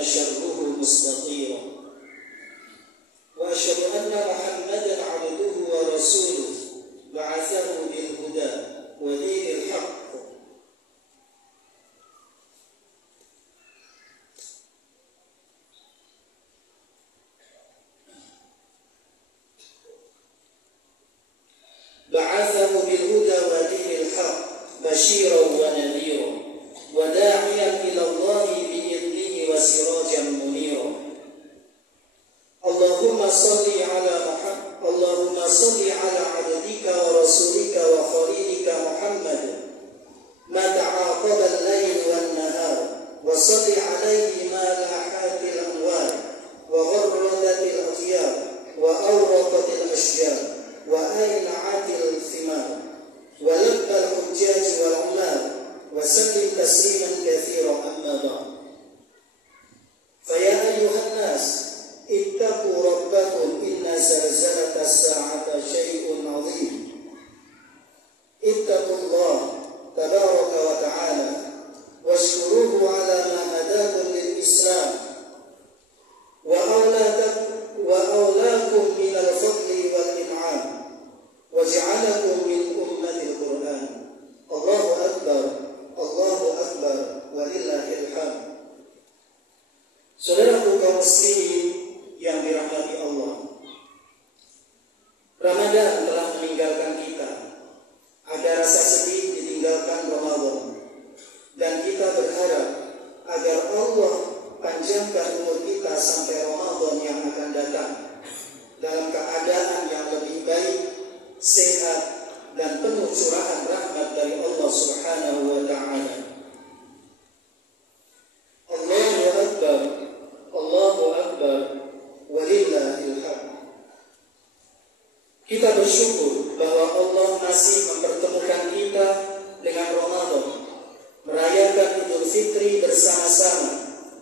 كان شره مستطيرا وأشهد أن محمدا عبده ورسوله بعثه بالهدى ودين الحق بشيرا ونذيرا وداعيا إلى الله بإذنه وسراجا منيرا. اللهم صل على عبدك ورسولك وخليلك محمد ما تعاقب الليل والنهار وصل عليه ما لاحت الأنوار وغردت الأطيار وأورقت الأشجار وأينعت الثمار ولب الحجاج والعمال وسلم تسليما كثيرا. أما بعد، فيا أيها الناس اتقوا ربكم إن زلزلة الساعة شيء عظيم. اتقوا الله تبارك وتعالى واشكروه على ما هداكم للإسلام وأولاكم من الفضل والإنعام وجعلكم من أمة القرآن. الله أكبر walillahil hamd. Saudaraku kaum muslimin yang dirahmati Allah, Ramadan telah meninggalkan kita. Ada rasa sedih ditinggalkan Ramadan, dan kita berharap agar Allah panjangkan umur kita sampai Ramadan yang akan datang dalam keadaan yang lebih baik, sehat, dan penuh curahan rahmat dari Allah Subhanahu wa ta'ala. Allahu Akbar walillahil hamd. Kita bersyukur bahwa Allah masih mempertemukan kita dengan Ramadan, merayakan Idul Fitri bersama-sama.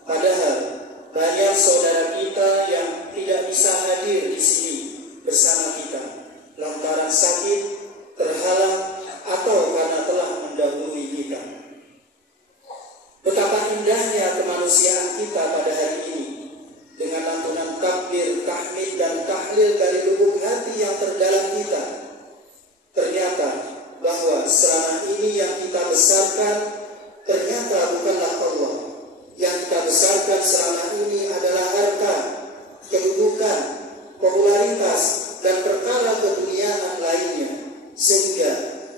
Padahal banyak saudara kita yang tidak bisa hadir di sini bersama kita lantaran sakit, terhalang, atau karena telah mendahului kita. Betapa indahnya kemanusiaan kita pada hari ini, dengan lantunan takbir, tahmid, dan tahlil dari lubuk hati yang terdalam kita. Ternyata bahwa selama ini yang kita besarkan ternyata bukanlah Allah. Yang kita besarkan selama ini adalah harta, kedudukan, popularitas, dan perkara keduniaan lainnya, sehingga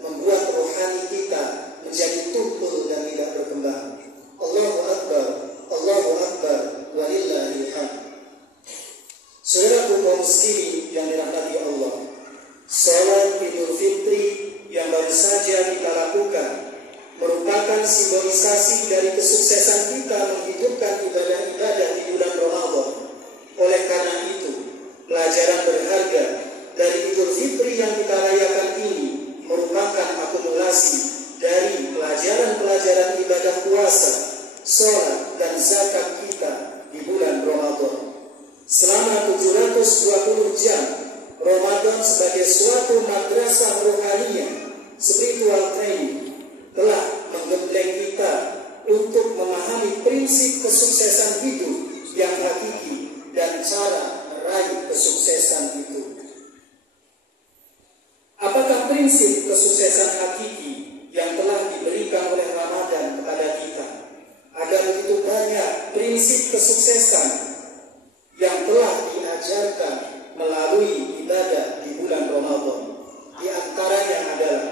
membuat rohani kita menjadi tumpul dan tidak berkembang. Allahu Akbar walillahil hamd. Saudaraku kaum muslimin yang dirahmati Allah, salat Idul Fitri yang baru saja kita lakukan merupakan simbolisasi dari kesuksesan kita menghidupkan ibadah-ibadah di bulan Ramadan. Oleh karena itu, pelajaran berharga dari Idul Fitri yang kita rayakan ini merupakan akumulasi dari pelajaran-pelajaran ibadah puasa, sholat, dan zakat kita di bulan Ramadan. Selama 720 jam, Ramadan sebagai suatu madrasah rohaniyah, spiritual training, telah menggembleng kita untuk memahami prinsip kesuksesan hidup yang hakiki dan cara meraih kesuksesan itu. Apakah prinsip kesuksesan hakiki yang telah diberikan oleh Ramadan kepada kita? Ada begitu banyak prinsip kesuksesan yang telah diajarkan melalui ibadah di bulan Ramadan. Di antaranya adalah: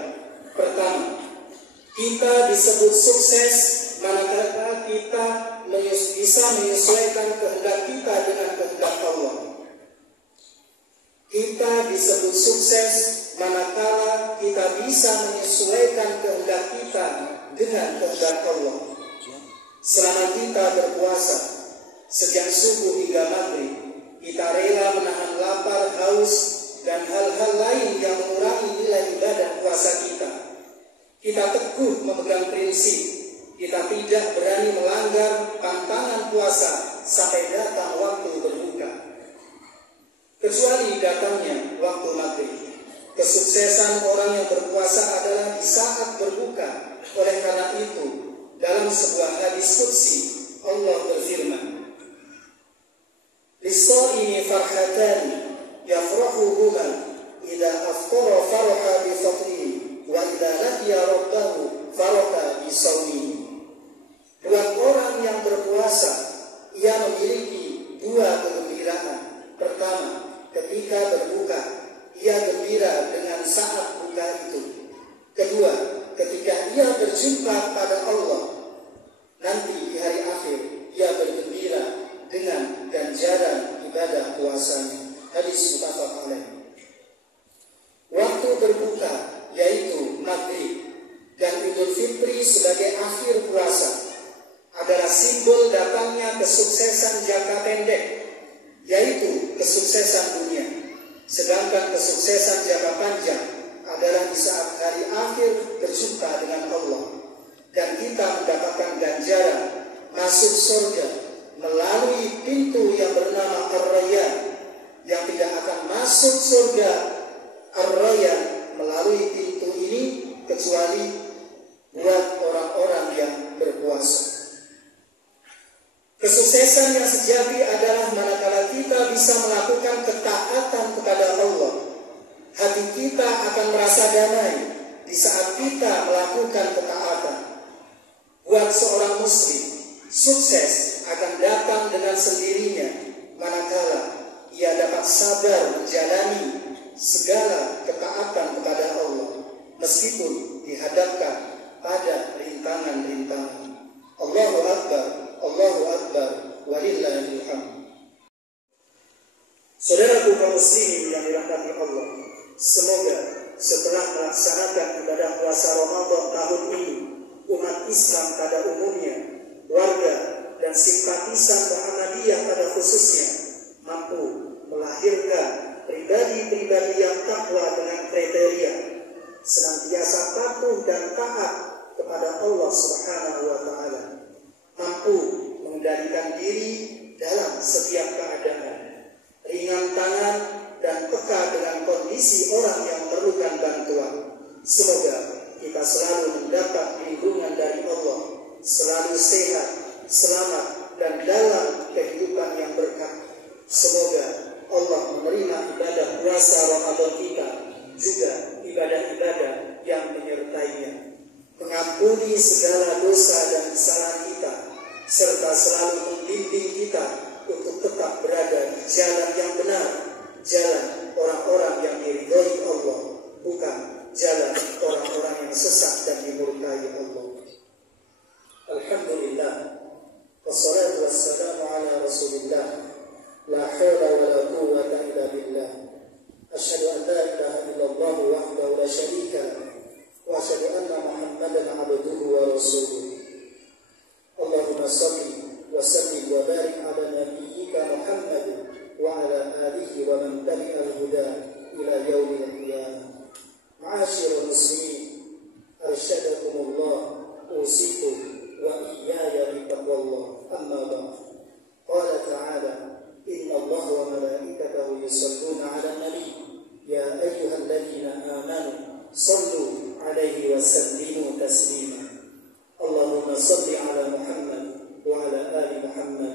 pertama, kita disebut sukses manakala kita bisa menyesuaikan kehendak kita dengan kehendak Allah. Kita disebut sukses manakala kita bisa menyesuaikan kehendak kita dengan kehendak Allah. Selama kita berpuasa, sejak subuh hingga maghrib, kita rela menahan lapar, haus, dan hal-hal lain yang mengurangi nilai ibadah puasa kita. Kita teguh memegang prinsip, kita tidak berani melanggar pantangan puasa sampai datang waktu berbuka. Kecuali datangnya waktu maghrib. Kesuksesan orang yang berpuasa adalah di saat berbuka. Oleh karena itu, dalam sebuah hadis qudsi, Allah berfirman, berjumpa pada Allah. Nanti di hari akhir ia bergembira dengan ganjaran ibadah puasanya. Hadis muttafaq alaih. Waktu berbuka yaitu maghrib dan Idul Fitri sebagai akhir puasa adalah simbol datangnya kesuksesan jangka pendek, yaitu kesuksesan dunia. Sedangkan kesuksesan jangka panjang adalah di saat hari akhir berjumpa dengan Allah dan kita mendapatkan ganjaran masuk surga melalui pintu yang bernama Ar-Rayyan, yang tidak akan masuk surga Ar-Rayyan melalui pintu ini kecuali buat orang-orang yang berpuasa. Kesuksesan yang sejati adalah manakala kita bisa melakukan ketaatan kepada Allah. Hati kita akan merasa damai di saat kita melakukan ketaatan. Buat seorang muslim, sukses akan datang dengan sendirinya manakala ia dapat sabar menjalani segala ketaatan kepada Allah meskipun dihadapkan pada rintangan-rintangan. Allahu Akbar, Allahu Akbar, walillahil hamd. Saudaraku kaum muslimin yang dirahmati Allah, semoga setelah melaksanakan ibadah puasa Ramadan tahun ini, umat Islam pada umumnya, warga dan simpatisan Muhammadiyah pada khususnya, mampu melahirkan pribadi-pribadi yang takwa dengan kriteria senantiasa patuh dan taat kepada Allah Subhanahu wa Ta'ala, mampu mengendalikan diri dalam setiap keadaan, ringan tangan dan peka dengan kondisi orang yang memerlukan bantuan. Semoga kita selalu mendapat lindungan dari Allah, selalu sehat, selamat dan dalam kehidupan yang berkah. Semoga Allah menerima ibadah puasa Ramadan kita, juga ibadah-ibadah yang menyertainya, mengampuni segala dosa dan kesalahan kita, serta selalu membimbing kita untuk tetap berada di jalan yang benar, jalan orang-orang yang diridhoi Allah, bukan jalan orang-orang yang sesat dan dimurkai Allah. Alhamdulillah, wassalatu wassalamu ala Rasulillah, la haula wa la quwwata illa billah. Asyhadu an la ilaha illallah wahdahu la syarika lahu wa asyhadu anna Muhammadan abduhu wa rasuluh. Allahumma shalli wa sallim wa barik ala nabiyyika Muhammad wa ala alihi wa man tabi'al huda ila yaumil qiyamah. Ma'asyiral muslimin, arsyadakumullah, usikum wa iyaya bittaqwallah. Amma ba'd. Qala ta'ala, inna Allah wa malaikatahu yusalluna 'alan nabi ya ayyuhalladzina amanu sallu 'alaihi wa sallimu taslima. Allahumma salli 'ala Muhammad wa 'ala ali Muhammad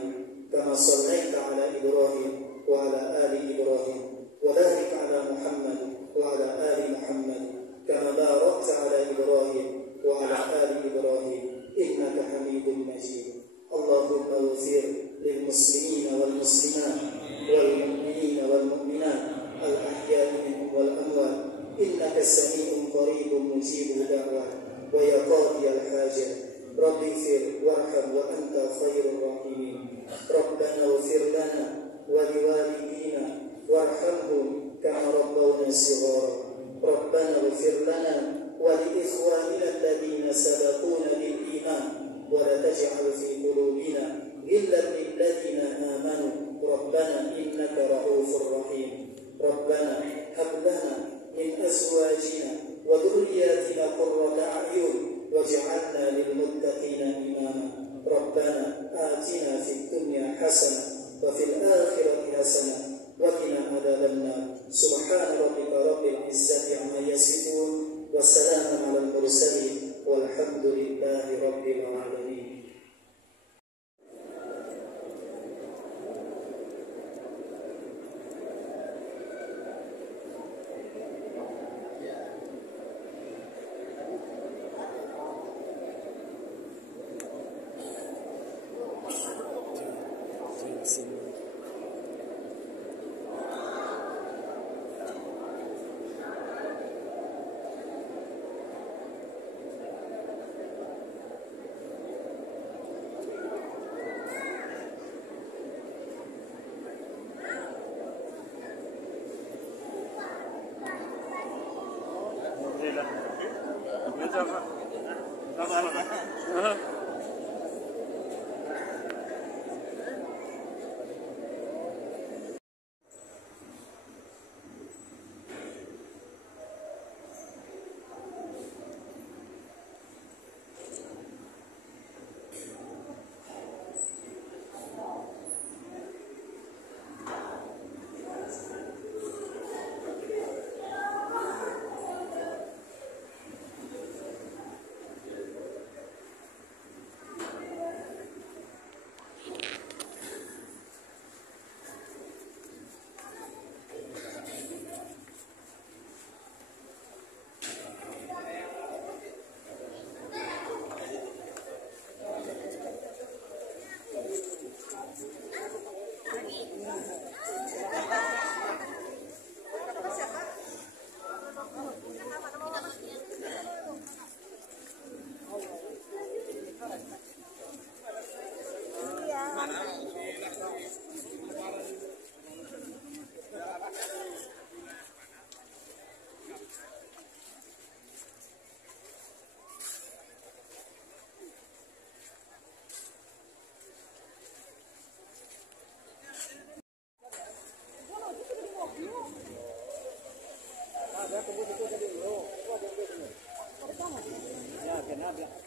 kama shallaita 'ala Ibrahim wa 'ala ali Ibrahim wa barik 'ala Muhammad wa 'ala ali Muhammad kama barakta 'ala Ibrahim wa 'ala ali Ibrahim innaka Hamidum Majid. Allahumma ighfir lil muslimina wal muslimat wal mu'minina wal mu'minat al ahya'i minhum wal amwat innaka sami'un qaribun mujibud da'wat wa ya qadiyal hajat. Rabbi ighfir warham wa anta khairur rahimin. Rabbana ighfir lana wa liwalidina warhamhum kama rabbawna shighara. Rabbana ighfir lana wa li ikhwanina alladhina sabaquna bil iman wa la taj'al fi qulubina ghillan lil ladzina amanu rabbana innaka ra'ufur rahim. Rabbana hab lana min azwajina wa dhurriyyatina qurrata a'yun waj'alna lil muttaqina imama. Rabbana atina fid dunya hasanah wa fil akhirati hasanah wa qina adzabannar. Subhana rabbika rabbil izzati amma yasifun wa salamun 'alal mursalin walhamdulillahi rabbil alamin.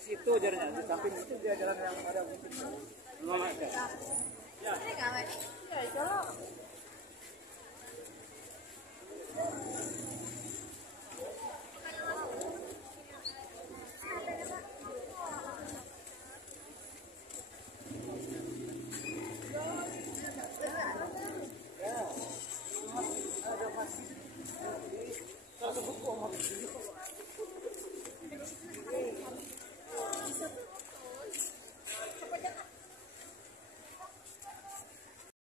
Situ jalannya di samping itu dia jalan yang ada mungkin. Ya. Ini enggak, Mas. Ya, itu loh.